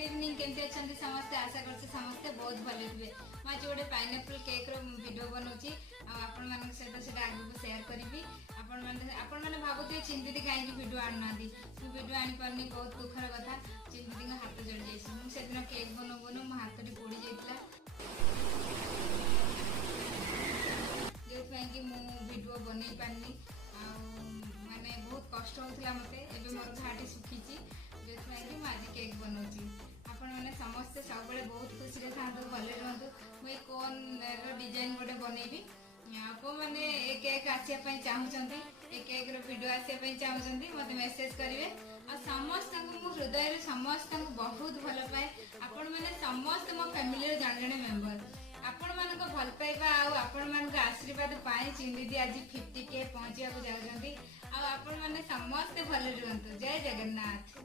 Good evening केमती अच्छा समस्ते आशा कर समस्ते बहुत भले थे मुझे गोटे पाइनएप्पल केक वीडियो बनाऊँगी आपण मान सहित आगे सेयार करी आपण मैंने भावुए चिंदी कहीं वीडियो आणुना वीडियो आनी बहुत दुखर कथा चिंदी हाथ जड़ी जाइए मुझे केक बनाऊ बनाऊ मो हाथ टी पोड़ी जाता जो वीडियो बन पारनी माने बहुत कष्ट होता मत एवं मोर घाटी सुखी जो आज केक बनाऊँगी आपण मैंने समस्ते सब बहुत खुशी था भले रुहतु मुझे कोन डिजाइन गोटे बनईबी को मैंने केक आसापी चाहूँगी ए केक वीडियो आसापी चाहूँगी मत मेसेज करेंगे आ समस्त मो हृदय समस्त बहुत भल पाए आपण मैंने समस्त मो फैमिली जन जन मेम्बर आपण मान भल पाइबा आपण मान आशीर्वाद पाए चिंदी आज 50K पहुँचा जाऊँगी आपण मैंने समस्ते भले रुहतु जय जगन्नाथ।